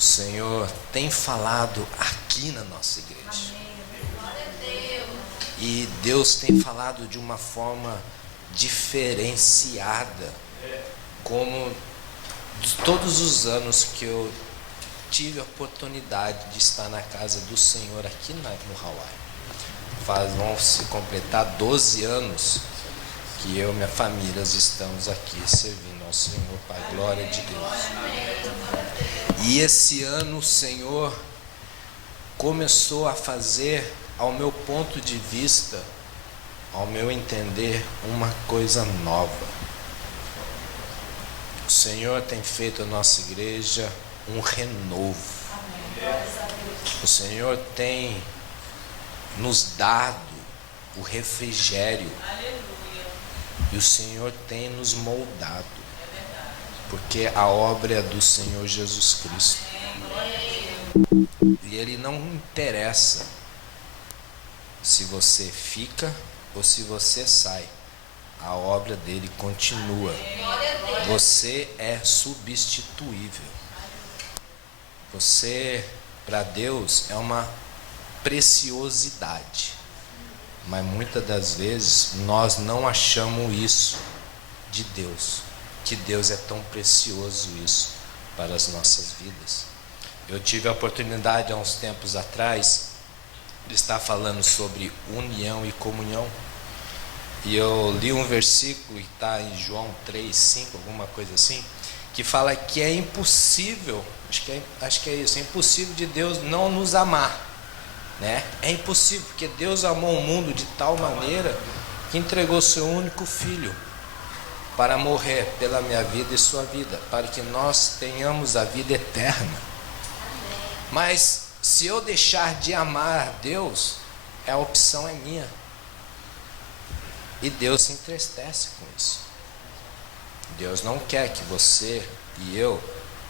O Senhor tem falado aqui na nossa igreja. E Deus tem falado de uma forma diferenciada, como de todos os anos que eu tive a oportunidade de estar na casa do Senhor aqui no Hawaii. Vão se completar 12 anos que eu e minha família estamos aqui servindo ao Senhor para a glória de Deus. E esse ano o Senhor começou a fazer, ao meu ponto de vista, ao meu entender, uma coisa nova. O Senhor tem feito a nossa igreja um renovo. O Senhor tem nos dado o refrigério. E o Senhor tem nos moldado. Porque a obra é do Senhor Jesus Cristo. E Ele não interessa se você fica ou se você sai. A obra dele continua. Você é substituível. Você, para Deus, é uma preciosidade. Mas muitas das vezes nós não achamos isso de Deus. Que Deus é tão precioso isso para as nossas vidas. Eu tive a oportunidade há uns tempos atrás de estar falando sobre união e comunhão. E eu li um versículo que está em João 3, 5, alguma coisa assim, que fala que é impossível, acho que é isso, é impossível de Deus não nos amar, né? É impossível, porque Deus amou o mundo de tal maneira que entregou seu único filho para morrer pela minha vida e sua vida, para que nós tenhamos a vida eterna. Mas se eu deixar de amar Deus, a opção é minha. E Deus se entristece com isso. Deus não quer que você e eu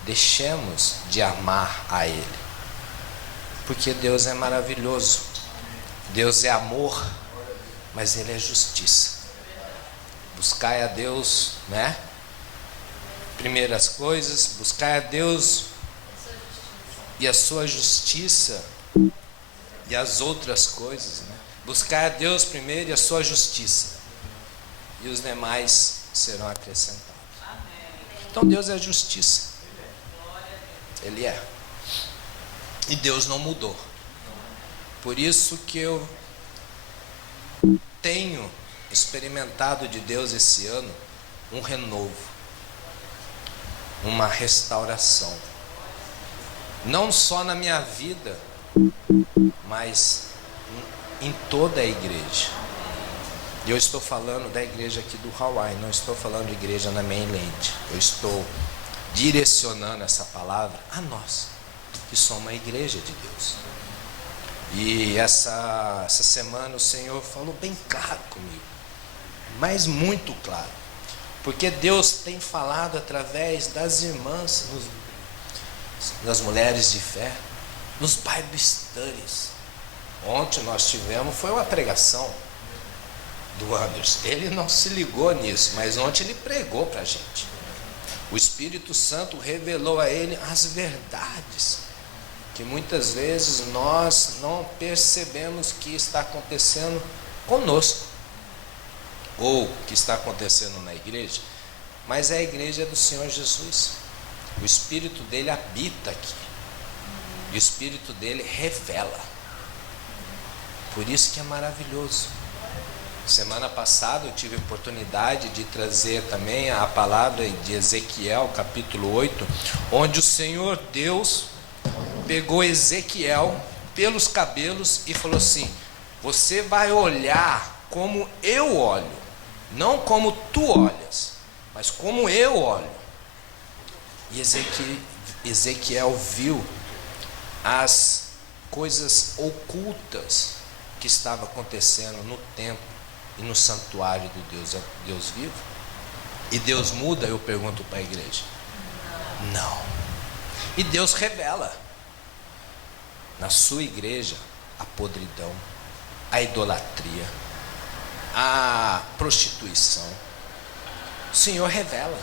deixemos de amar a Ele. Porque Deus é maravilhoso. Deus é amor, mas Ele é justiça. Buscai a Deus, né? Primeiras coisas, buscai a Deus e a sua justiça e as outras coisas, né? Buscai a Deus primeiro e a sua justiça, e os demais serão acrescentados. Então Deus é justiça. Ele é. E Deus não mudou. Por isso que eu tenho experimentado de Deus esse ano um renovo, uma restauração. Não só na minha vida, mas em toda a igreja. E eu estou falando da igreja aqui do Hawaii, não estou falando de igreja na mainland. Eu estou direcionando essa palavra a nós, que somos a igreja de Deus. E essa semana o Senhor falou bem claro comigo, mas muito claro, porque Deus tem falado através das irmãs, das mulheres de fé, nos Bible Studies. Ontem nós tivemos, foi uma pregação do Anderson. Ele não se ligou nisso, mas ontem ele pregou para a gente. O Espírito Santo revelou a ele as verdades que muitas vezes nós não percebemos que está acontecendo conosco, ou que está acontecendo na igreja, mas a igreja é do Senhor Jesus. O Espírito dele habita aqui, e o Espírito dele revela. Por isso que é maravilhoso. Semana passada eu tive a oportunidade de trazer também a palavra de Ezequiel, capítulo 8, onde o Senhor Deus pegou Ezequiel pelos cabelos e falou assim: você vai olhar como eu olho, não como tu olhas, mas como eu olho. E Ezequiel viu as coisas ocultas que estavam acontecendo no templo e no santuário do Deus vivo. E Deus muda? Eu pergunto para a igreja. Não. E Deus revela na sua igreja a podridão, a idolatria, a prostituição. O Senhor revela.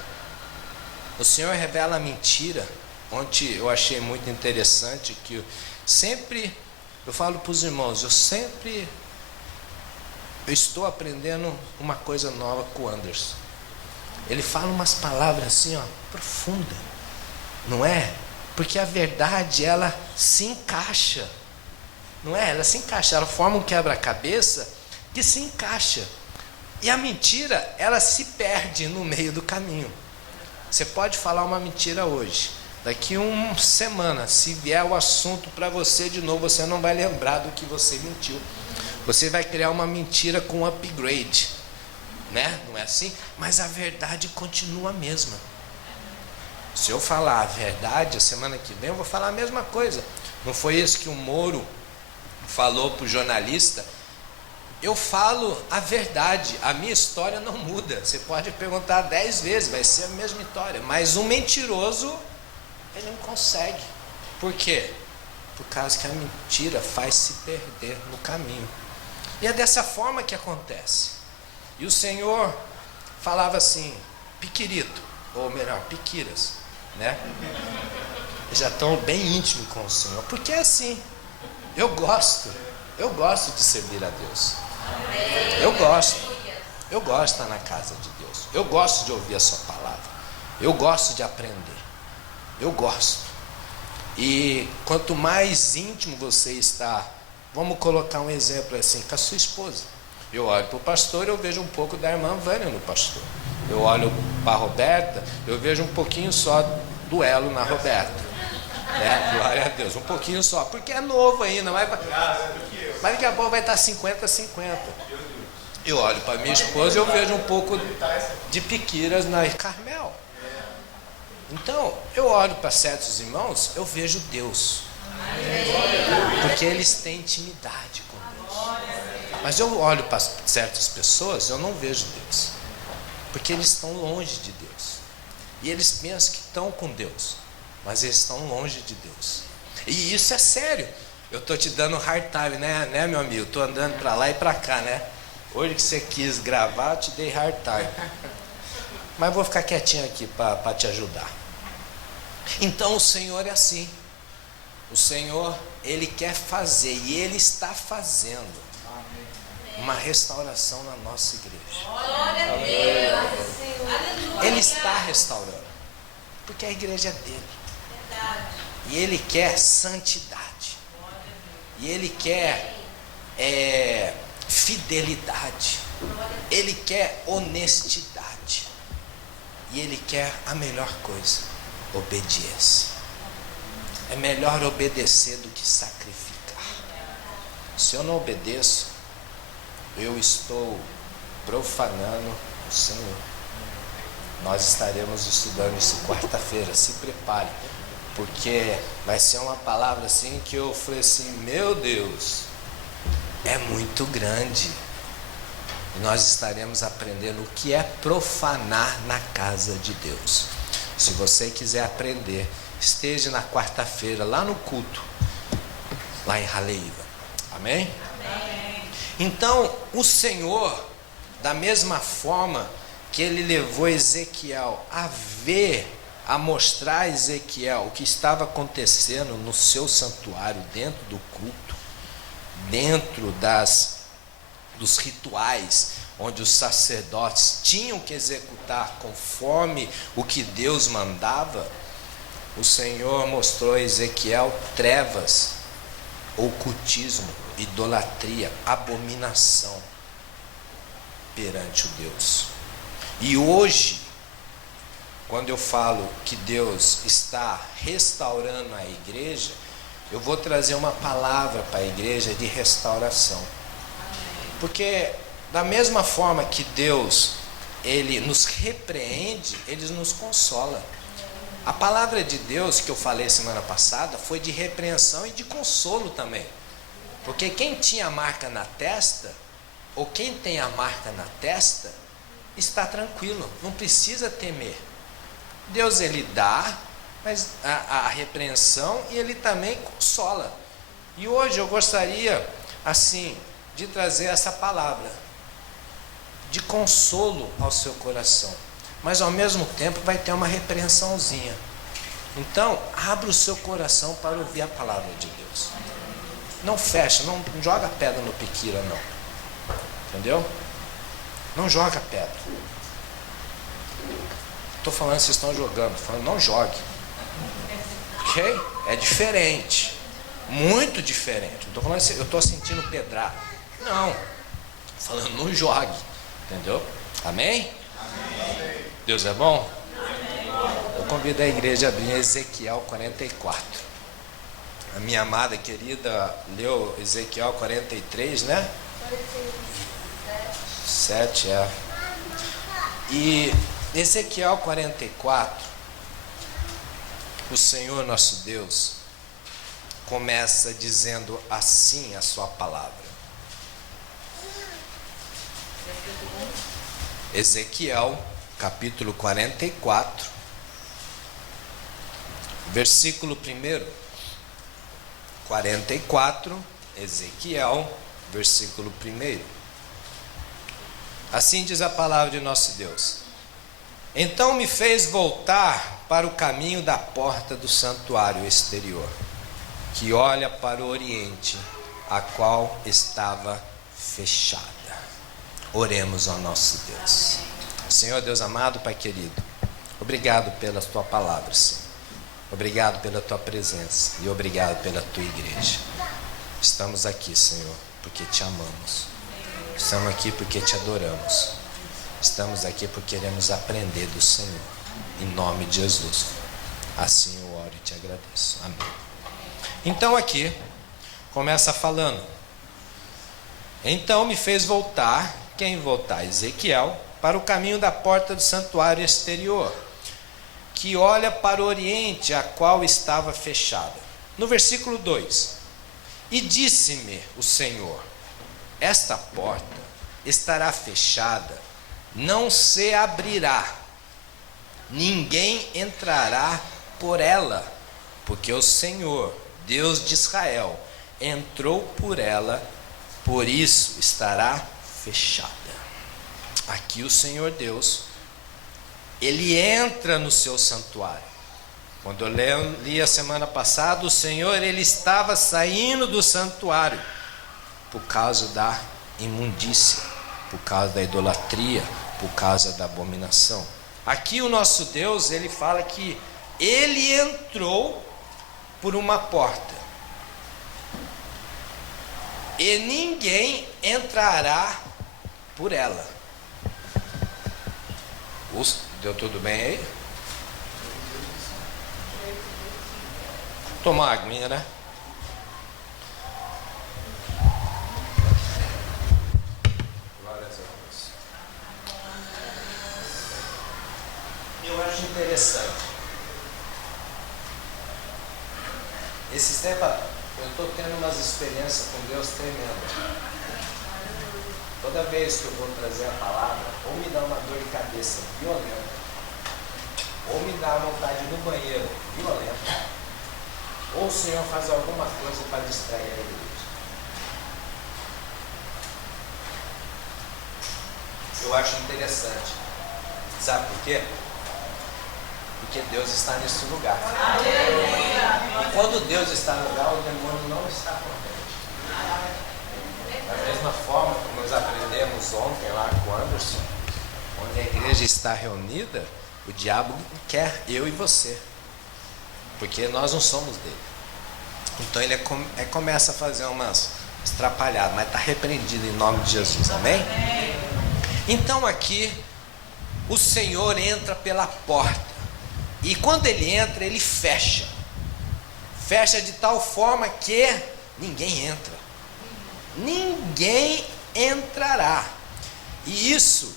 O Senhor revela a mentira. Ontem eu achei muito interessante que eu falo para os irmãos, eu estou aprendendo uma coisa nova com o Anderson. Ele fala umas palavras assim, ó, profunda, não é? Porque a verdade, ela se encaixa, não é? Ela se encaixa, ela forma um quebra-cabeça que se encaixa. E a mentira, ela se perde no meio do caminho. Você pode falar uma mentira hoje, daqui uma semana, se vier o assunto para você de novo, você não vai lembrar do que você mentiu. Você vai criar uma mentira com upgrade, né? Não é assim? Mas a verdade continua a mesma. Se eu falar a verdade, a semana que vem eu vou falar a mesma coisa. Não foi isso que o Moro falou para o jornalista? Eu falo a verdade, a minha história não muda. Você pode perguntar 10 vezes, vai ser a mesma história. Mas um mentiroso, ele não consegue. Por quê? Por causa que a mentira faz se perder no caminho. E é dessa forma que acontece. E o Senhor falava assim, piquirito, ou melhor, piquiras, né? Já estão bem íntimos com o Senhor. Porque é assim, eu gosto de servir a Deus. Eu gosto de estar na casa de Deus. Eu gosto de ouvir a sua palavra. Eu gosto de aprender. Eu gosto. E quanto mais íntimo você está, vamos colocar um exemplo assim, com a sua esposa. Eu olho para o pastor, eu vejo um pouco da irmã Vânia no pastor. Eu olho para a Roberta, eu vejo um pouquinho só do elo na Roberta. Glória a Deus, um pouquinho só, porque é novo ainda, mas daqui a pouco vai estar 50-50. Eu olho para minha esposa e eu vejo um pouco de piquiras na Carmel. Então, eu olho para certos irmãos, eu vejo Deus. Porque eles têm intimidade com Deus. Mas eu olho para certas pessoas, eu não vejo Deus. Porque eles estão longe de Deus. E eles pensam que estão com Deus, mas eles estão longe de Deus. E isso é sério. Eu estou te dando hard time, né meu amigo? Estou andando para lá e para cá, né? Hoje que você quis gravar, eu te dei hard time. Mas vou ficar quietinho aqui para te ajudar. Então o Senhor é assim. O Senhor, Ele quer fazer, e Ele está fazendo uma restauração na nossa igreja. Glória a Deus. Ele está restaurando, porque a igreja é dele. E Ele quer santidade. E Ele quer fidelidade. Ele quer honestidade. E Ele quer a melhor coisa, obediência. É melhor obedecer do que sacrificar. Se eu não obedeço, eu estou profanando o Senhor. Nós estaremos estudando isso quarta-feira, se prepare, porque vai ser uma palavra assim que eu falei assim, meu Deus, é muito grande. E nós estaremos aprendendo o que é profanar na casa de Deus. Se você quiser aprender, esteja na quarta-feira lá no culto, lá em Raleiva. Amém? Amém. Então o Senhor, da mesma forma que Ele levou Ezequiel a ver, a mostrar a Ezequiel o que estava acontecendo no seu santuário, dentro do culto, dentro dos rituais, onde os sacerdotes tinham que executar conforme o que Deus mandava, o Senhor mostrou a Ezequiel trevas, ocultismo, idolatria, abominação perante o Deus. E hoje, quando eu falo que Deus está restaurando a igreja, eu vou trazer uma palavra para a igreja de restauração. Porque da mesma forma que Deus, Ele nos repreende, Ele nos consola. A palavra de Deus que eu falei semana passada foi de repreensão e de consolo também. Porque quem tinha a marca na testa, ou quem tem a marca na testa, está tranquilo, não precisa temer. Deus, Ele dá mas a repreensão, e Ele também consola. E hoje eu gostaria assim de trazer essa palavra de consolo ao seu coração, mas ao mesmo tempo vai ter uma repreensãozinha. Então, abra o seu coração para ouvir a palavra de Deus. Não fecha, não joga pedra no piquira, não. Entendeu? Não joga pedra. Estou falando, vocês estão jogando. Estou falando, não jogue. Ok? É diferente. Muito diferente. Não estou falando assim, eu estou sentindo pedrada. Não. Estou falando, não jogue. Entendeu? Amém? Amém. Deus é bom? Amém. Eu convido a igreja a abrir Ezequiel 44. A minha amada querida leu Ezequiel 43, né? 7, é. E Ezequiel 44, o Senhor nosso Deus começa dizendo assim a sua palavra. Ezequiel capítulo 44, versículo 1. 44, Ezequiel, versículo 1. Assim diz a palavra de nosso Deus. Então me fez voltar para o caminho da porta do santuário exterior, que olha para o oriente, a qual estava fechada. Oremos ao nosso Deus. Senhor Deus amado, Pai querido, obrigado pela tua palavra, Senhor. Obrigado pela tua presença e obrigado pela tua igreja. Estamos aqui, Senhor, porque te amamos. Estamos aqui porque te adoramos. Estamos aqui porque queremos aprender do Senhor. Em nome de Jesus. Assim eu oro e te agradeço. Amém. Então aqui começa falando. Então me fez voltar. Quem voltar? Ezequiel, para o caminho da porta do santuário exterior, que olha para o oriente, a qual estava fechada. No versículo 2: E disse-me o Senhor: Esta porta estará fechada, não se abrirá, ninguém entrará por ela, porque o Senhor, Deus de Israel, entrou por ela, por isso estará fechada. Aqui o Senhor Deus, Ele entra no seu santuário. Quando eu li a semana passada, o Senhor, Ele estava saindo do santuário por causa da imundícia, por causa da idolatria, por causa da abominação. Aqui o nosso Deus, Ele fala que Ele entrou por uma porta e ninguém entrará por ela. Deu tudo bem aí? Toma uma aguinha, né? Glórias a Deus. Eu acho interessante. Esses tempos eu estou tendo umas experiências com Deus tremendas. Toda vez que eu vou trazer a palavra, ou me dá uma dor de cabeça violenta, ou me dá vontade no banheiro violenta, ou o Senhor faz alguma coisa para distrair a igreja. Eu acho interessante. Sabe por quê? Porque Deus está nesse lugar. E quando Deus está no lugar, o demônio não está contente. Da mesma forma como nós aprendemos ontem lá com o Anderson, onde a igreja está reunida, o diabo quer eu e você, porque nós não somos dele. Então ele começa a fazer umas atrapalhadas, mas está repreendido em nome de Jesus, amém? Então aqui o Senhor entra pela porta, e quando ele entra, ele fecha de tal forma que ninguém entra. Ninguém entrará. E isso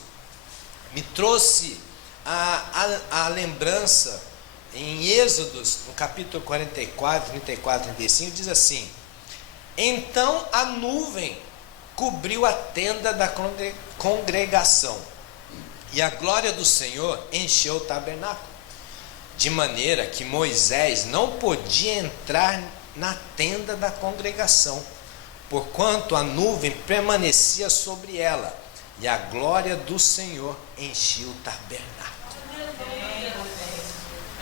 me trouxe a lembrança em Êxodos, no capítulo 44, 34, 35, diz assim: Então a nuvem cobriu a tenda da congregação, e a glória do Senhor encheu o tabernáculo, de maneira que Moisés não podia entrar na tenda da congregação, porquanto a nuvem permanecia sobre ela, e a glória do Senhor enchia o tabernáculo.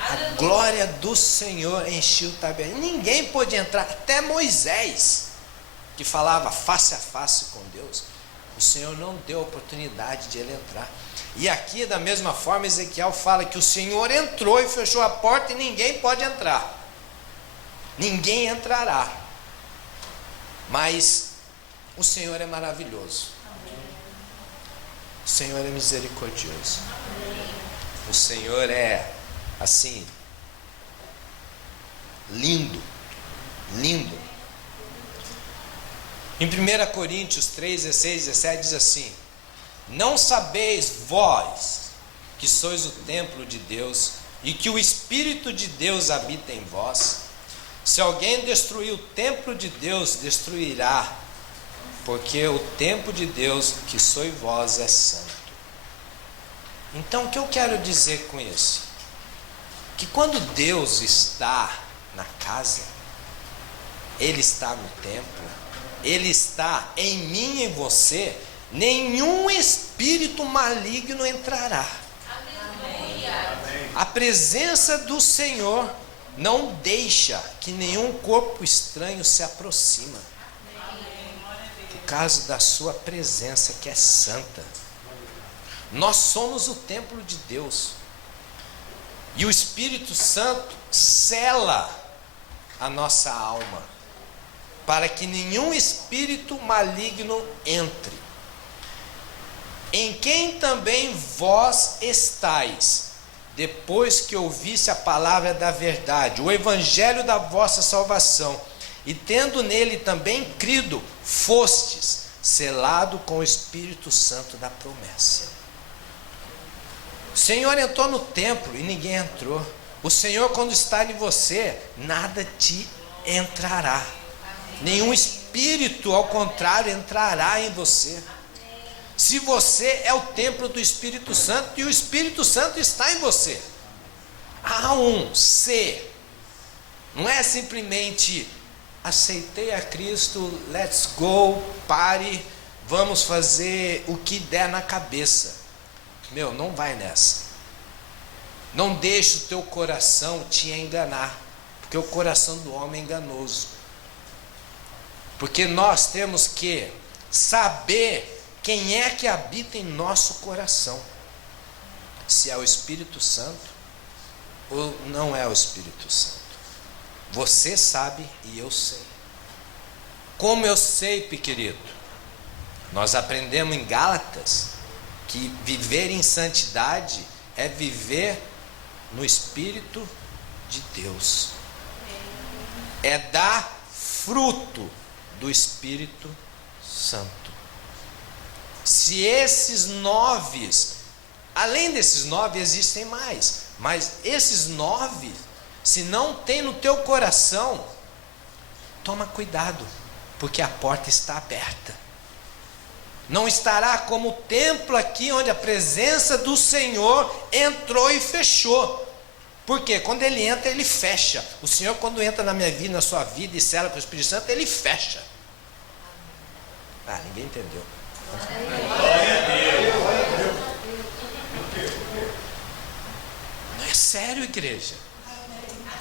A glória do Senhor encheu o tabernáculo. Ninguém pôde entrar, até Moisés, que falava face a face com Deus, o Senhor não deu oportunidade de ele entrar. E aqui, da mesma forma, Ezequiel fala que o Senhor entrou e fechou a porta e ninguém pode entrar. Ninguém entrará. Mas o Senhor é maravilhoso. O Senhor é misericordioso. O Senhor é, assim, lindo. Lindo. Em 1 Coríntios 3, 16, 17 diz assim: não sabeis vós que sois o templo de Deus e que o Espírito de Deus habita em vós? Se alguém destruir o templo de Deus, destruirá, porque o templo de Deus que sois vós é santo. Então o que eu quero dizer com isso? Que quando Deus está na casa, Ele está no templo, Ele está em mim e em você, nenhum espírito maligno entrará. A presença do Senhor não deixa que nenhum corpo estranho se aproxima, por causa da sua presença que é santa. Nós somos o templo de Deus, e o Espírito Santo sela a nossa alma, para que nenhum espírito maligno entre. Em quem também vós estáis, depois que ouvisse a palavra da verdade, o evangelho da vossa salvação, e tendo nele também crido, fostes selado com o Espírito Santo da promessa. O Senhor entrou no templo e ninguém entrou. O Senhor, quando está em você, nada te entrará. Nenhum espírito, ao contrário, entrará em você. Se você é o templo do Espírito Santo e o Espírito Santo está em você. Há um ser. Não é simplesmente aceitei a Cristo, let's go, pare, vamos fazer o que der na cabeça. Meu, não vai nessa. Não deixe o teu coração te enganar, porque o coração do homem é enganoso. Porque nós temos que saber quem é que habita em nosso coração, se é o Espírito Santo ou não é o Espírito Santo. Você sabe e eu sei. Como eu sei, querido? Nós aprendemos em Gálatas que viver em santidade é viver no Espírito de Deus, é dar fruto do Espírito Santo. Se esses 9, além desses 9 existem mais, mas esses 9, se não tem no teu coração, toma cuidado, porque a porta está aberta. Não estará como o templo aqui, onde a presença do Senhor entrou e fechou. Por quê? Quando Ele entra, Ele fecha. O Senhor, quando entra na minha vida, na sua vida e sela com o Espírito Santo, Ele fecha. Ah, ninguém entendeu. Não é sério, igreja.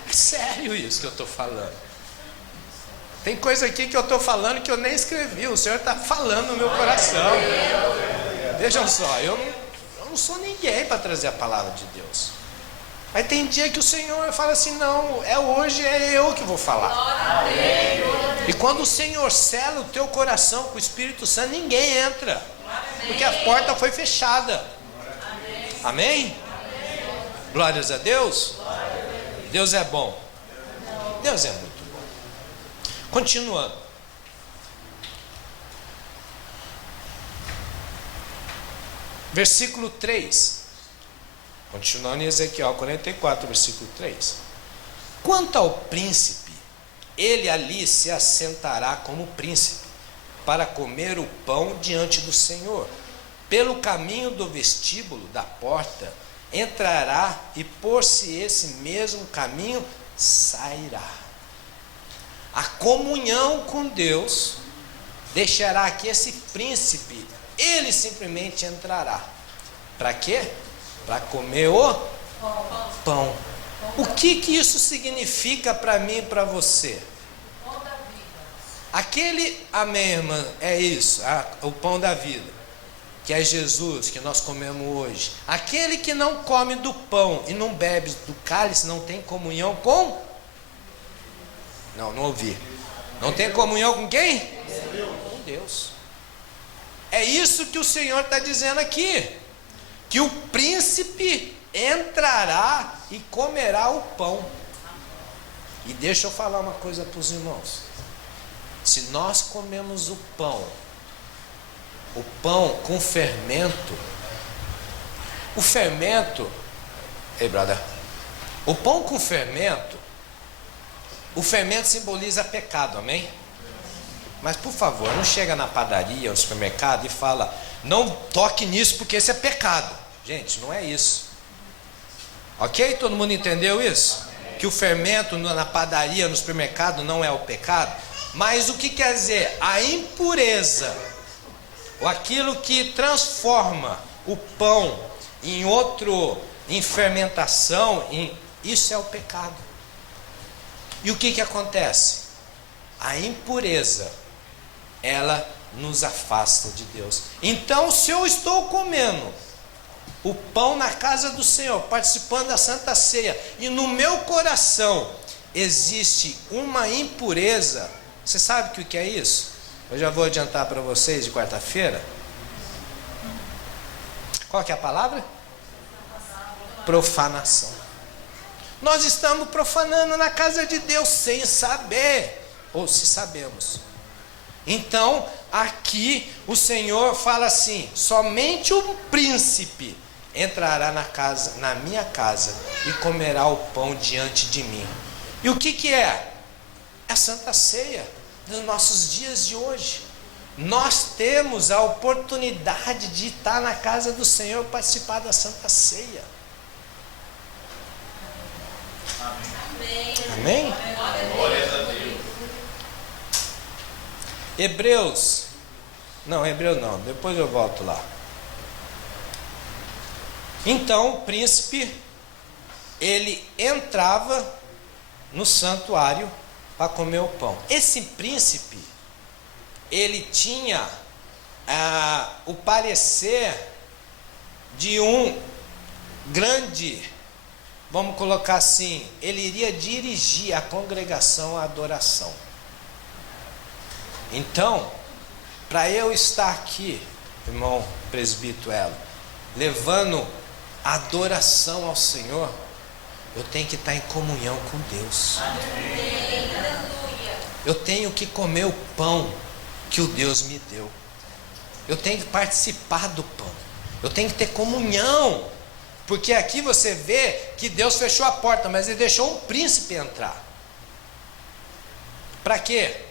É sério isso que eu estou falando. Tem coisa aqui que eu estou falando que eu nem escrevi. O Senhor está falando no meu coração. Vejam só, eu não sou ninguém para trazer a palavra de Deus. Aí tem dia que o Senhor fala assim, não, é hoje, é eu que vou falar. E quando o Senhor sela o teu coração com o Espírito Santo, ninguém entra, porque a porta foi fechada. Amém? Glórias a Deus. Deus é bom. Deus é muito bom. Continuando. Versículo 3. Continuando em Ezequiel 44, versículo 3. Quanto ao príncipe, ele ali se assentará como príncipe, para comer o pão diante do Senhor. Pelo caminho do vestíbulo da porta, entrará e por-se esse mesmo caminho sairá. A comunhão com Deus deixará que esse príncipe, ele simplesmente entrará. Para quê? Para comer o pão. O que isso significa para mim e para você? Aquele, amém, irmã, é isso, o pão da vida, que é Jesus, que nós comemos hoje. Aquele que não come do pão e não bebe do cálice, não tem comunhão com... Não ouvi. Não tem comunhão com quem? Com Deus. É isso que o Senhor está dizendo aqui, que o príncipe entrará e comerá o pão. E deixa eu falar uma coisa para os irmãos. Se nós comemos o pão com fermento, o fermento, ei brother, o pão com fermento, o fermento simboliza pecado, amém? Mas por favor, não chega na padaria ou no supermercado e fala, não toque nisso porque isso é pecado. Gente, não é isso. Ok? Todo mundo entendeu isso? Que o fermento na padaria, no supermercado não é o pecado? Mas o que quer dizer? A impureza, ou aquilo que transforma o pão em fermentação, isso é o pecado. E o que acontece? A impureza, ela nos afasta de Deus. Então, se eu estou comendo o pão na casa do Senhor, participando da Santa Ceia, e no meu coração existe uma impureza, você sabe o que é isso? Eu já vou adiantar para vocês de quarta-feira. Qual que é a palavra? Profanação. Nós estamos profanando na casa de Deus sem saber, ou se sabemos. Então, aqui o Senhor fala assim: somente o príncipe entrará na minha casa e comerá o pão diante de mim. E o que é? É a Santa Ceia dos nossos dias de hoje. Nós temos a oportunidade de estar na casa do Senhor, participar da Santa Ceia. Amém? Glória a Deus. Hebreus não, depois eu volto lá. Então o príncipe, ele entrava no santuário para comer o pão. Esse príncipe, ele tinha o parecer de um grande, vamos colocar assim, ele iria dirigir a congregação à adoração. Então, para eu estar aqui, irmão presbítero Elo, levando adoração ao Senhor, eu tenho que estar em comunhão com Deus. Eu tenho que comer o pão que o Deus me deu. Eu tenho que participar do pão. Eu tenho que ter comunhão. Porque aqui você vê que Deus fechou a porta, mas Ele deixou um príncipe entrar. Para quê?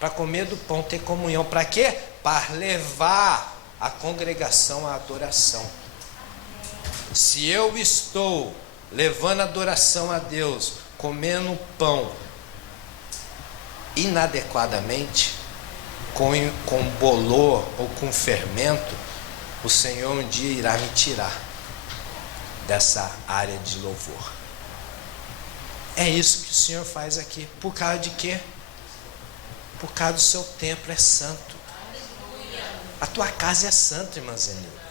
Para comer do pão, ter comunhão. Para quê? Para levar a congregação à adoração. Se eu estou levando adoração a Deus, comendo pão inadequadamente, com bolor ou com fermento, o Senhor um dia irá me tirar dessa área de louvor. É isso que o Senhor faz aqui. Por causa de quê? Por causa do seu templo é santo. A tua casa é santa, irmã Zenilda.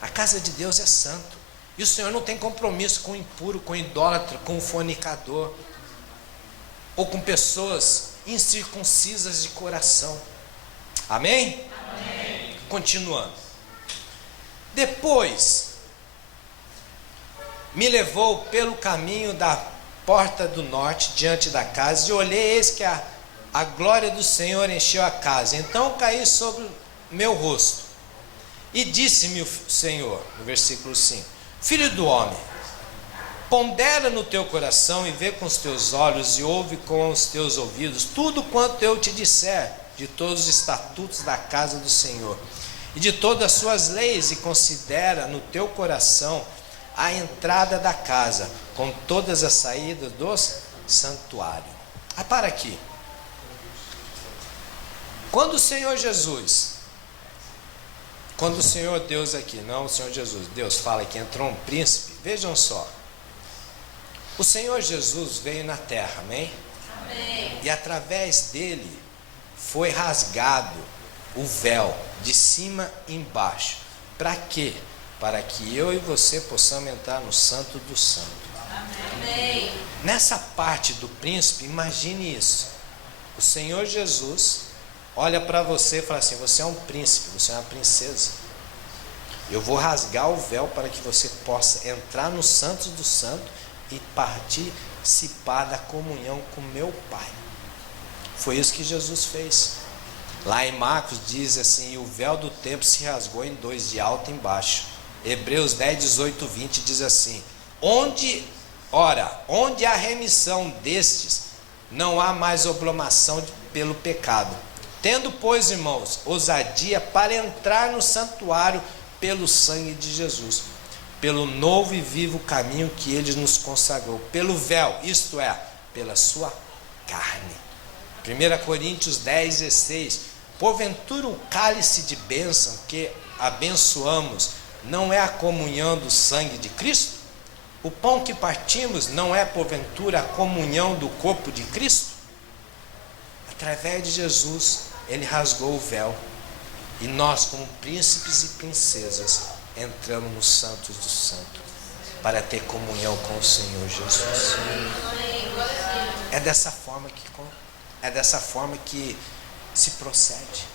A casa de Deus é santo. E o Senhor não tem compromisso com o impuro, com o idólatra, com o fornicador, ou com pessoas incircuncisas de coração. Amém? Amém. Continuando. Depois, me levou pelo caminho da porta do norte, diante da casa, e olhei, eis que a glória do Senhor encheu a casa. Então caí sobre o meu rosto, e disse-me o Senhor, no versículo 5, filho do homem, pondera no teu coração e vê com os teus olhos e ouve com os teus ouvidos tudo quanto eu te disser de todos os estatutos da casa do Senhor e de todas as suas leis, e considera no teu coração a entrada da casa com todas as saídas do santuário. Para aqui. Quando o Senhor Deus aqui, não o Senhor Jesus, Deus fala que entrou um príncipe, vejam só. O Senhor Jesus veio na terra, amém? Amém. E através dele foi rasgado o véu de cima e embaixo. Para quê? Para que eu e você possamos entrar no Santo do Santo. Amém. Nessa parte do príncipe, imagine isso. O Senhor Jesus olha para você e fala assim: você é um príncipe, você é uma princesa. Eu vou rasgar o véu para que você possa entrar no Santo do Santo e participar da comunhão com meu Pai. Foi isso que Jesus fez. Lá em Marcos diz assim: e o véu do templo se rasgou em dois, de alto e embaixo. Hebreus 10, 18, 20 diz assim: onde há remissão destes, não há mais oblamação pelo pecado. Tendo, pois, irmãos, ousadia para entrar no santuário pelo sangue de Jesus, pelo novo e vivo caminho que ele nos consagrou, pelo véu, isto é, pela sua carne. 1 Coríntios 10, 16: porventura o cálice de bênção que abençoamos não é a comunhão do sangue de Cristo? O pão que partimos não é porventura a comunhão do corpo de Cristo? Através de Jesus, ele rasgou o véu, e nós, como príncipes e princesas, entramos no Santos do Santo para ter comunhão com o Senhor Jesus. É dessa forma que se procede.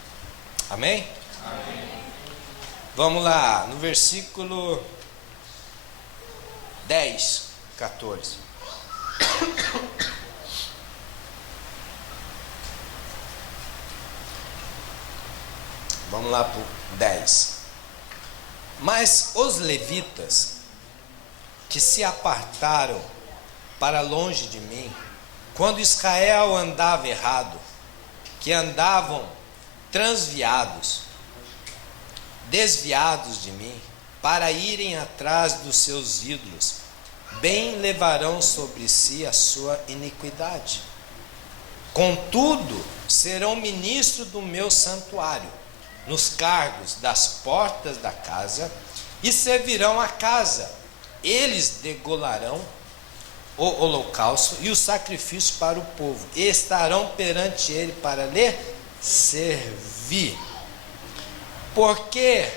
Amém? Amém. Vamos lá, no versículo 10, 14. Vamos lá para o 10. Mas os levitas, que se apartaram para longe de mim, quando Israel andava errado, que andavam desviados de mim, para irem atrás dos seus ídolos, bem levarão sobre si a sua iniquidade. Contudo, serão ministros do meu santuário, nos cargos das portas da casa, e servirão a casa. Eles degolarão o holocausto e o sacrifício para o povo, e estarão perante ele para lhe servir. Porque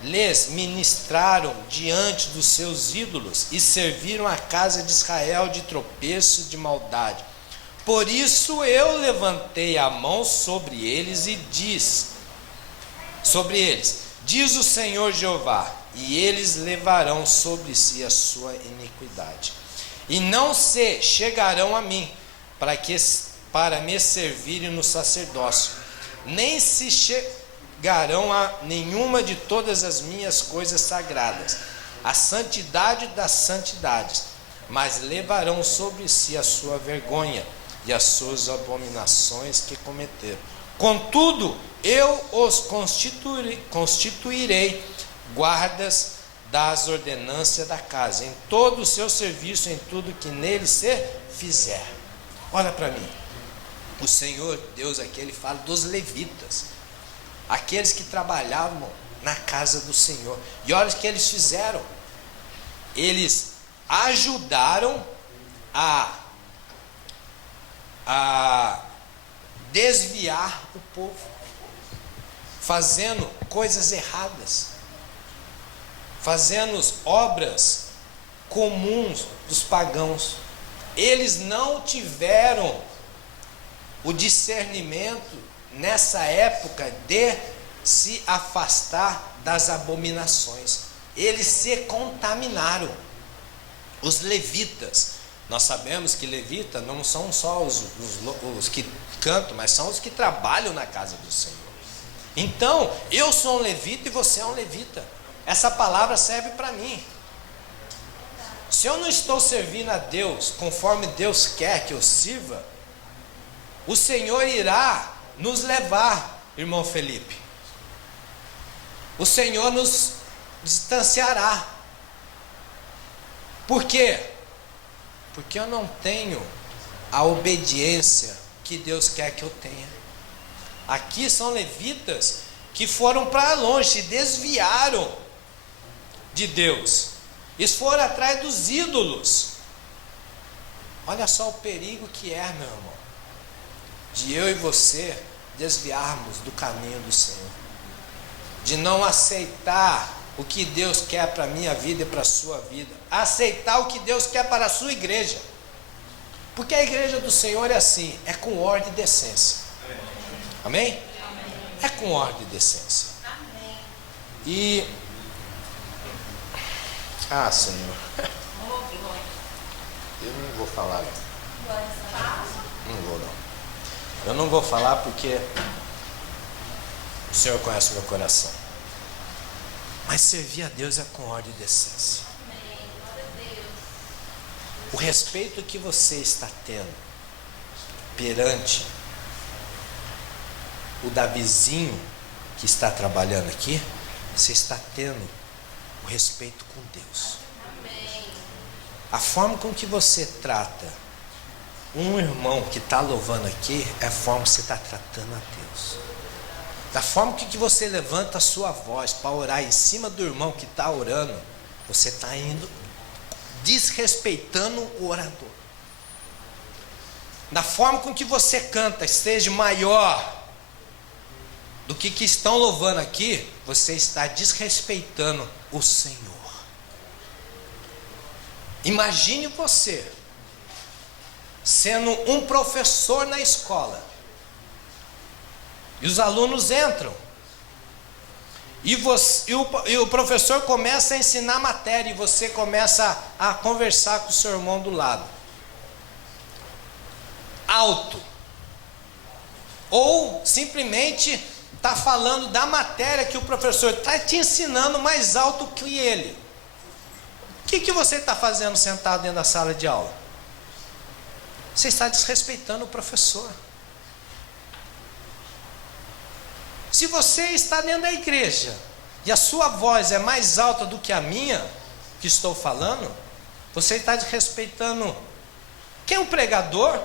lhes ministraram diante dos seus ídolos e serviram a casa de Israel de tropeço e de maldade. Por isso eu levantei a mão sobre eles e diz o Senhor Jeová, e eles levarão sobre si a sua iniquidade, e não se chegarão a mim para me servirem no sacerdócio, nem se chegarão a nenhuma de todas as minhas coisas sagradas, a santidade das santidades, mas levarão sobre si a sua vergonha e as suas abominações que cometeram. Contudo, eu os constituirei guardas das ordenâncias da casa, em todo o seu serviço, em tudo que nele se fizer. Olha para mim, o Senhor Deus aqui, ele fala dos levitas, aqueles que trabalhavam na casa do Senhor. E olha o que eles fizeram. Eles ajudaram a desviar o povo, fazendo coisas erradas, fazendo obras comuns dos pagãos. Eles não tiveram o discernimento nessa época de se afastar das abominações. Eles se contaminaram. Os levitas, nós sabemos que levitas não são só os que cantam, mas são os que trabalham na casa do Senhor. Então, eu sou um levita e você é um levita. Essa palavra serve para mim. Se eu não estou servindo a Deus conforme Deus quer que eu sirva, o Senhor irá nos levar, irmão Felipe. O Senhor nos distanciará. Por quê? Porque eu não tenho a obediência que Deus quer que eu tenha. Aqui são levitas que foram para longe, se desviaram de Deus. Eles foram atrás dos ídolos. Olha só o perigo que é, meu irmão, de eu e você desviarmos do caminho do Senhor, de não aceitar o que Deus quer para a minha vida e para a sua vida, aceitar o que Deus quer para a sua igreja, porque a igreja do Senhor é assim, é com ordem e decência. Amém? É com ordem e decência. E Senhor, eu não vou falar não. Eu não vou falar porque o Senhor conhece o meu coração. Mas servir a Deus é com ordem e decência. O respeito que você está tendo perante o Davizinho que está trabalhando aqui, você está tendo o respeito com Deus. A forma com que você trata um irmão que está louvando aqui é a forma que você está tratando a Deus. Da forma que você levanta a sua voz para orar em cima do irmão que está orando, você está indo desrespeitando o orador. Da forma com que você canta, esteja maior do que estão louvando aqui, você está desrespeitando o Senhor. Imagine você sendo um professor na escola, e os alunos entram, e o professor começa a ensinar matéria, e você começa a conversar com o seu irmão do lado, alto, ou simplesmente está falando da matéria que o professor está te ensinando mais alto que ele. O que você está fazendo sentado dentro da sala de aula? Você está desrespeitando o professor. Se você está dentro da igreja e a sua voz é mais alta do que a minha, que estou falando, você está desrespeitando quem é o pregador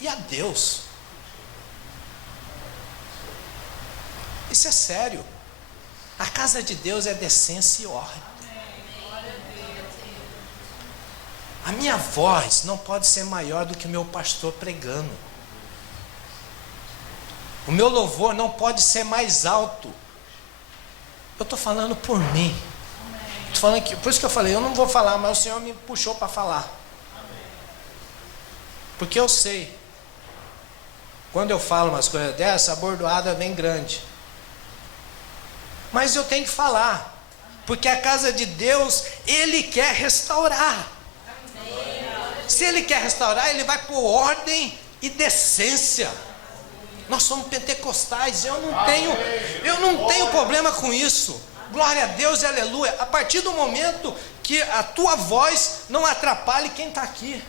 e a Deus. Isso é sério. A casa de Deus é decência e ordem. A minha voz não pode ser maior do que o meu pastor pregando. O meu louvor não pode ser mais alto. Eu estou falando por mim. Tô falando que, por isso que eu falei, eu não vou falar, mas o Senhor me puxou para falar. Porque eu sei, quando eu falo umas coisas dessas, a bordoada vem grande. Mas eu tenho que falar, porque a casa de Deus, Ele quer restaurar. Se Ele quer restaurar, Ele vai por ordem e decência. Nós somos pentecostais, eu não tenho problema com isso. Glória a Deus e aleluia. A partir do momento que a tua voz não atrapalhe quem está aqui.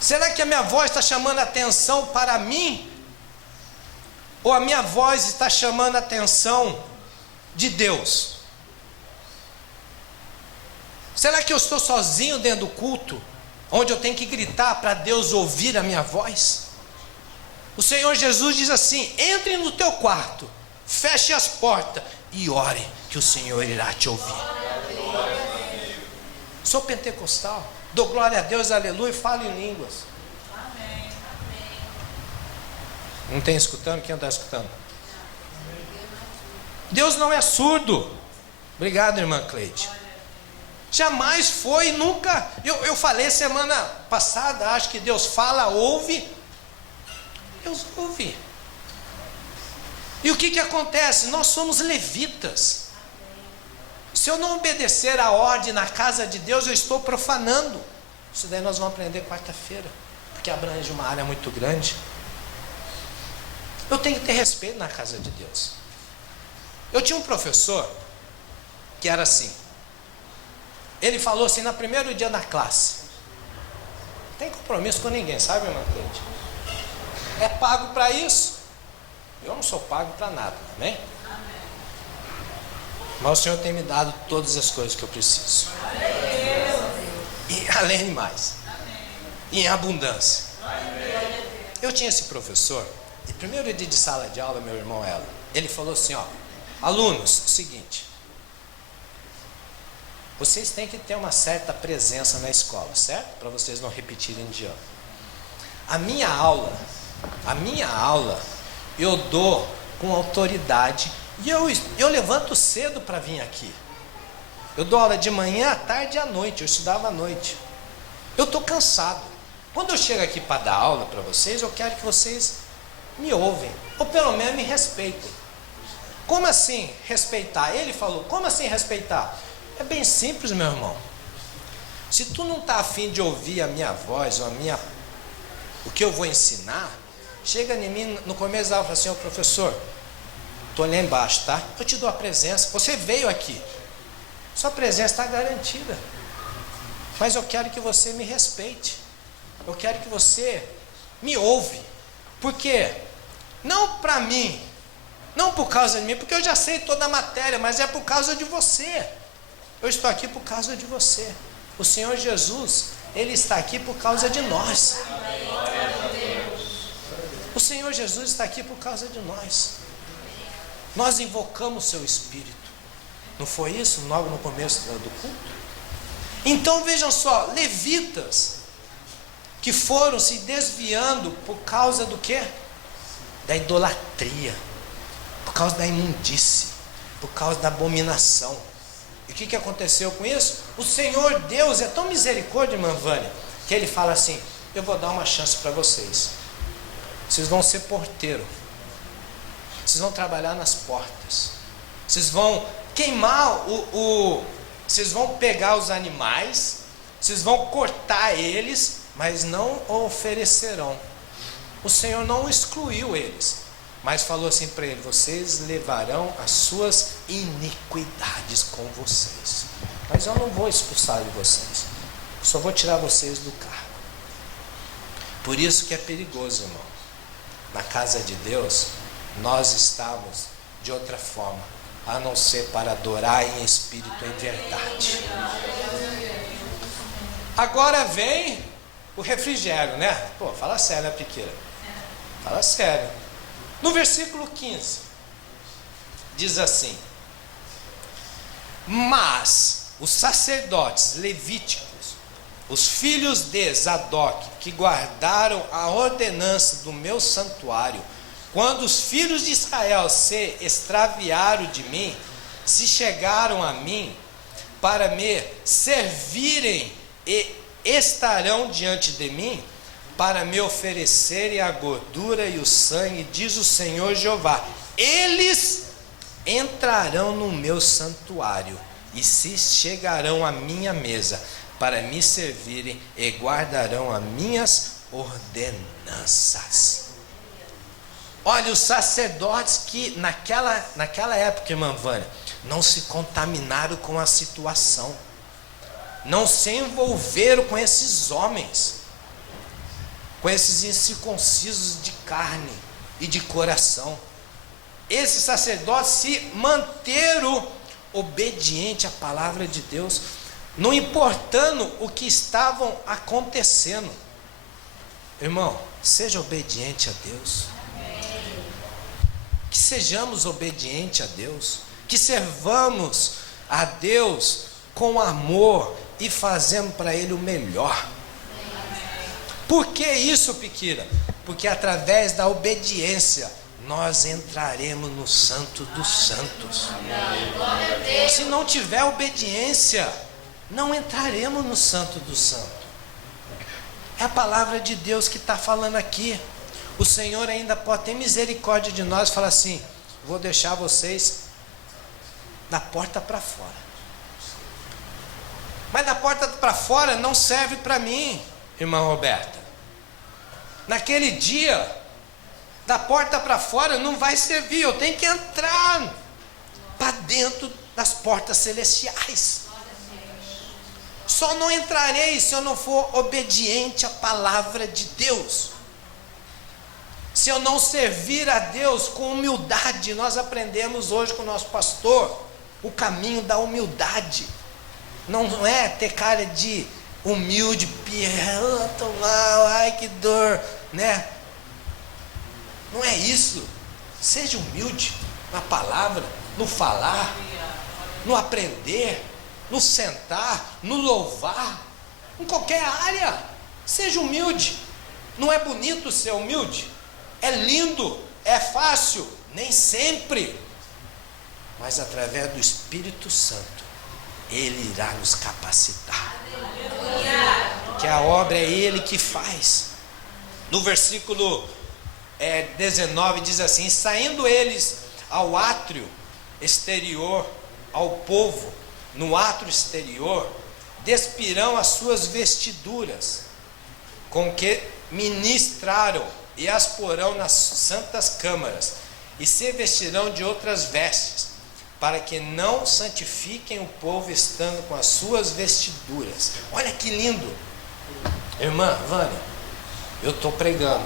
Será que a minha voz está chamando atenção para mim? Ou a minha voz está chamando a atenção de Deus? Será que eu estou sozinho dentro do culto, onde eu tenho que gritar para Deus ouvir a minha voz? O Senhor Jesus diz assim: entre no teu quarto, feche as portas e ore, que o Senhor irá te ouvir. Sou pentecostal, dou glória a Deus, aleluia, e falo em línguas. Não tem escutando? Quem não está escutando? Deus não é surdo. Obrigado, irmã Cleide. Jamais foi, nunca. Eu falei semana passada, acho que Deus fala, ouve. Deus ouve. E o que acontece? Nós somos levitas. Se eu não obedecer a ordem na casa de Deus, eu estou profanando. Isso daí nós vamos aprender quarta-feira, porque abrange uma área muito grande. Eu tenho que ter respeito na casa de Deus. Eu tinha um professor que era assim. Ele falou assim no primeiro dia da classe: não tem compromisso com ninguém, sabe, irmã Cleide? É pago para isso. Eu não sou pago para nada, amém? Mas o Senhor tem me dado todas as coisas que eu preciso. E além de mais. E em abundância. Eu tinha esse professor. E primeiro dia de sala de aula, meu irmão ele falou assim: ó, alunos, seguinte, Vocês têm que ter uma certa presença na escola, certo? Para vocês não repetirem de ano. A minha aula, eu dou com autoridade. E eu levanto cedo para vir aqui. Eu dou aula de manhã, à tarde e à noite. Eu estudava à noite. Eu estou cansado. Quando eu chego aqui para dar aula para vocês, eu quero que vocês me ouvem. Ou pelo menos me respeitem. Como assim respeitar? Ele falou, como assim respeitar? É bem simples, meu irmão. Se tu não está afim de ouvir a minha voz, ou o que eu vou ensinar, chega em mim no começo da aula e fala assim, professor, estou lá embaixo, tá? Eu te dou a presença, você veio aqui. Sua presença está garantida. Mas eu quero que você me respeite. Eu quero que você me ouve. Por quê? Não para mim, não por causa de mim, porque eu já sei toda a matéria, mas é por causa de você. Eu estou aqui por causa de você. O Senhor Jesus, Ele está aqui por causa de nós. O Senhor Jesus está aqui por causa de nós. Nós invocamos o Seu Espírito. Não foi isso logo no começo do culto? Então vejam só, levitas que foram se desviando por causa do quê? Da idolatria, por causa da imundície, por causa da abominação. E o que aconteceu com isso? O Senhor Deus é tão misericórdia, irmã Vânia, que Ele fala assim, eu vou dar uma chance para vocês. Vocês vão ser porteiro. Vocês vão trabalhar nas portas. Vocês vão queimar vocês vão pegar os animais, vocês vão cortar eles, mas não oferecerão. O Senhor não excluiu eles, mas falou assim para ele, vocês levarão as suas iniquidades com vocês. Mas eu não vou expulsar de vocês, só vou tirar vocês do cargo. Por isso que é perigoso, irmão. Na casa de Deus, nós estamos de outra forma, a não ser para adorar em espírito e em verdade. Agora vem o refrigério, né? Pô, fala sério, né, Piqueira? Fala sério. No versículo 15, diz assim, mas os sacerdotes levíticos, os filhos de Zadok, que guardaram a ordenança do meu santuário, quando os filhos de Israel se extraviaram de mim, se chegaram a mim para me servirem e estarão diante de mim para me oferecerem a gordura e o sangue, diz o Senhor Jeová, eles entrarão no meu santuário e se chegarão à minha mesa para me servirem e guardarão as minhas ordenanças. Olha, os sacerdotes que naquela época, irmã Vânia, não se contaminaram com a situação, não se envolveram com esses homens, com esses incircuncisos de carne e de coração. Esses sacerdotes se manteram obedientes à palavra de Deus, não importando o que estavam acontecendo. Irmão, seja obediente a Deus. Que sejamos obedientes a Deus, que servamos a Deus com amor e fazendo para Ele o melhor. Por que isso, Piquira? Porque através da obediência nós entraremos no Santo dos Santos. Se não tiver obediência, não entraremos no Santo dos Santos. É a palavra de Deus que está falando aqui. O Senhor ainda pode ter misericórdia de nós e falar assim, vou deixar vocês da porta para fora. Mas da porta para fora não serve para mim, irmã Roberta. Naquele dia, da porta para fora não vai servir, eu tenho que entrar para dentro das portas celestiais. Só não entrarei se eu não for obediente à palavra de Deus. Se eu não servir a Deus com humildade, nós aprendemos hoje com o nosso pastor, o caminho da humildade. Não é ter cara de humilde, tô mal, ai que dor, né? Não é isso. Seja humilde na palavra, no falar, no aprender. no sentar, no louvar, em qualquer área. Seja humilde. Não é bonito ser humilde? É lindo, é fácil, nem sempre. Mas através do Espírito Santo, Ele irá nos capacitar. Que a obra é Ele que faz. No versículo 19 diz assim: saindo eles ao átrio exterior, ao povo, no átrio exterior, despirão as suas vestiduras, com que ministraram, e as porão nas santas câmaras, e se vestirão de outras vestes, para que não santifiquem o povo estando com as suas vestiduras. Olha que lindo. Irmã Vânia, eu estou pregando,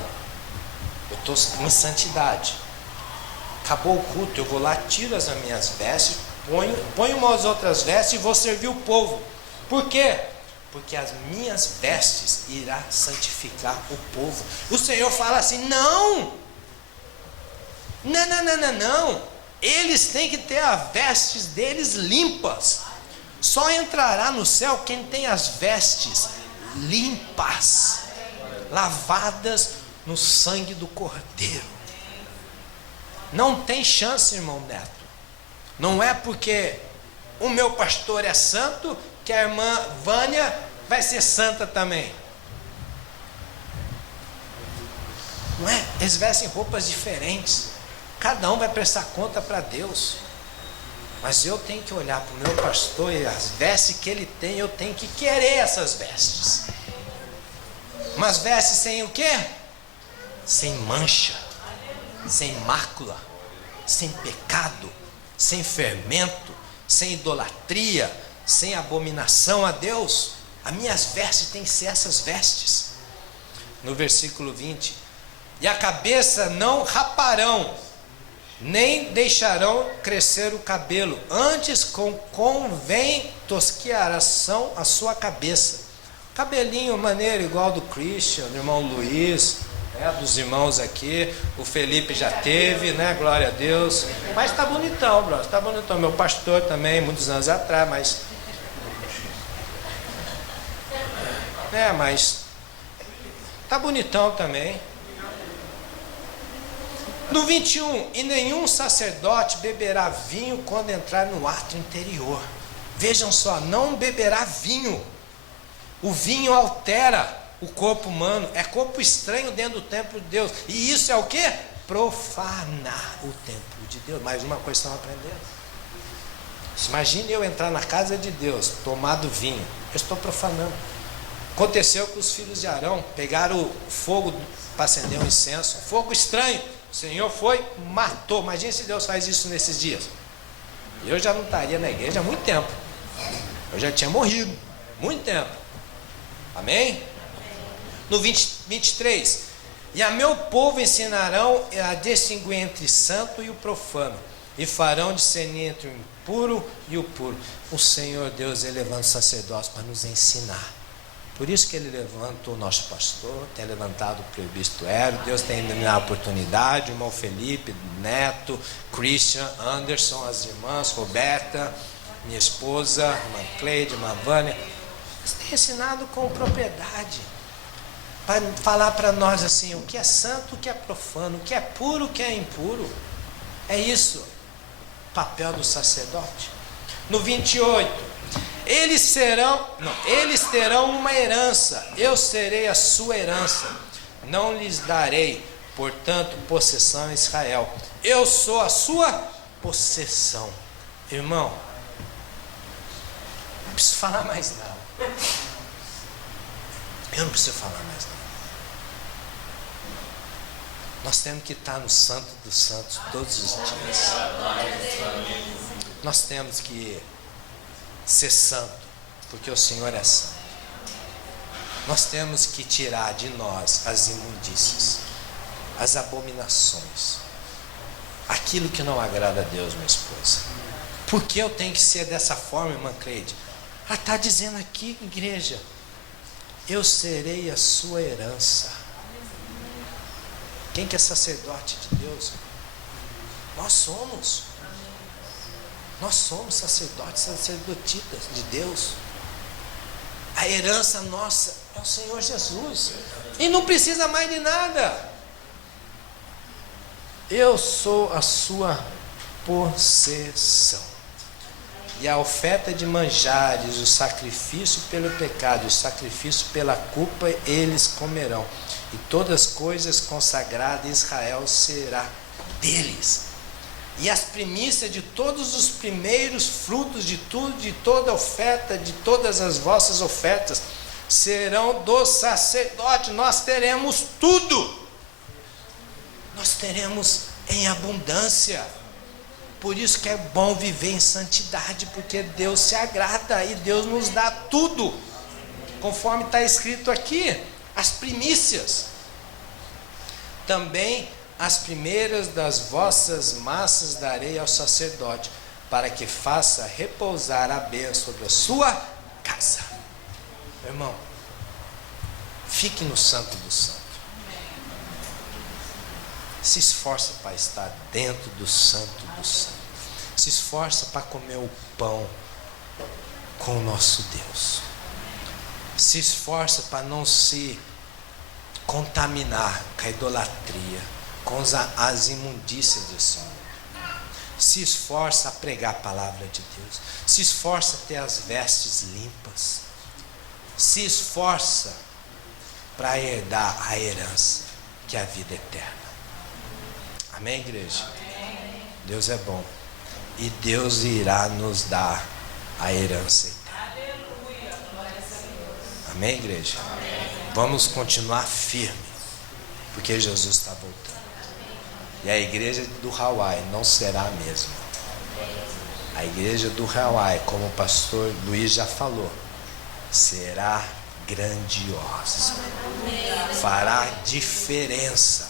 eu estou em santidade. Acabou o culto, eu vou lá, tiro as minhas vestes, ponho umas outras vestes e vou servir o povo. Por quê? Porque as minhas vestes irá santificar o povo. O Senhor fala assim: não, eles têm que ter as vestes deles limpas. Só entrará no céu quem tem as vestes limpas, lavadas no sangue do Cordeiro. Não tem chance, irmão Neto. Não é porque o meu pastor é santo que a irmã Vânia vai ser santa também. Não é? Eles vestem roupas diferentes. Cada um vai prestar conta para Deus. Mas eu tenho que olhar para o meu pastor e as vestes que ele tem, eu tenho que querer essas vestes. Mas vestes sem o quê? Sem mancha, sem mácula, sem pecado, sem fermento, sem idolatria, sem abominação a Deus. As minhas vestes têm que ser essas vestes. No versículo 20: e a cabeça não raparão, nem deixarão crescer o cabelo, antes convém tosquiaração a sua cabeça. Cabelinho maneiro, igual do Christian, do irmão Luiz, dos irmãos aqui, o Felipe já teve, né? Glória a Deus. Mas está bonitão, brother, está bonitão. Meu pastor também, muitos anos atrás, mas está bonitão também. No 21, e nenhum sacerdote beberá vinho quando entrar no átrio interior. Vejam só, não beberá vinho. O vinho altera o corpo humano, é corpo estranho dentro do templo de Deus. E isso é o que? Profanar o templo de Deus. Mais uma coisa que estão aprendendo. Imagine eu entrar na casa de Deus, tomar do vinho. Eu estou profanando. Aconteceu com os filhos de Arão, pegaram o fogo para acender um incenso, fogo estranho. O Senhor foi, matou. Imagina se Deus faz isso nesses dias. Eu já não estaria na igreja há muito tempo. Eu já tinha morrido, muito tempo. Amém? No 23: e a meu povo ensinarão a distinguir entre santo e o profano, e farão discernir entre o impuro e o puro. O Senhor Deus, Ele levanta sacerdotes para nos ensinar. Por isso que Ele levantou o nosso pastor, tem levantado o presbítero Hélio, Deus tem me dado a oportunidade, o irmão Felipe, Neto, Christian, Anderson, as irmãs, Roberta, minha esposa, irmã Cleide, irmã Vânia. Eles têm ensinado com propriedade, para falar para nós assim, o que é santo, o que é profano, o que é puro, o que é impuro. É isso, o papel do sacerdote. No 28, eles terão uma herança, eu serei a sua herança, não lhes darei, portanto, possessão em Israel. Eu sou a sua possessão. Irmão, não preciso falar mais nada. Eu não preciso falar mais nada. Nós temos que estar no Santo dos Santos todos os dias. Nós temos que ser santo, porque o Senhor é santo. Nós temos que tirar de nós as imundícias, as abominações, aquilo que não agrada a Deus, minha esposa. Por que eu tenho que ser dessa forma, irmã Cleide? Ela está dizendo aqui, igreja, eu serei a sua herança. Quem que é sacerdote de Deus? Nós somos. Nós somos sacerdotes, sacerdotitas de Deus. A herança nossa é o Senhor Jesus. E não precisa mais de nada. Eu sou a sua possessão. E a oferta de manjares, o sacrifício pelo pecado, o sacrifício pela culpa, eles comerão. E todas as coisas consagradas em Israel será deles. E as primícias de todos os primeiros frutos de tudo, de toda oferta, de todas as vossas ofertas, serão do sacerdote. Nós teremos tudo. Nós teremos em abundância. Por isso que é bom viver em santidade, porque Deus se agrada e Deus nos dá tudo, conforme está escrito aqui, as primícias. Também as primeiras das vossas massas darei ao sacerdote, para que faça repousar a bênção sobre a sua casa. Meu irmão, fique no santo do santo. Se esforça para estar dentro do santo do santo. Se esforça para comer o pão com o nosso Deus. Se esforça para não se contaminar com a idolatria, com as imundícias desse mundo. Se esforça a pregar a palavra de Deus. Se esforça a ter as vestes limpas. Se esforça para herdar a herança, que é a vida eterna. Amém, igreja? Amém. Deus é bom. E Deus irá nos dar a herança eterna. Amém, igreja? Amém. Vamos continuar firme, porque Jesus está voltando. E a igreja do Hawaii não será a mesma. A igreja do Hawaii, como o pastor Luiz já falou, será grandiosa. Fará diferença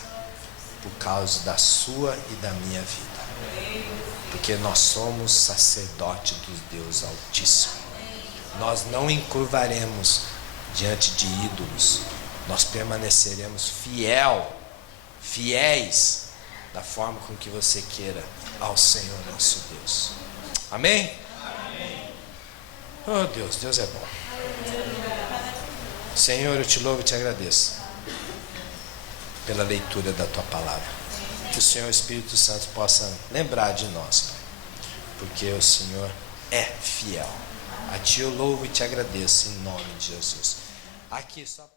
por causa da sua e da minha vida. Porque nós somos sacerdote do Deus Altíssimo. Nós não encurvaremos diante de ídolos. Nós permaneceremos fiéis da forma com que você queira ao Senhor nosso Deus. Amém? Amém. Oh Deus, Deus é bom. Senhor, eu te louvo e te agradeço pela leitura da tua palavra. Que o Senhor Espírito Santo possa lembrar de nós, Pai, porque o Senhor é fiel. A ti eu louvo e te agradeço em nome de Jesus. Aqui só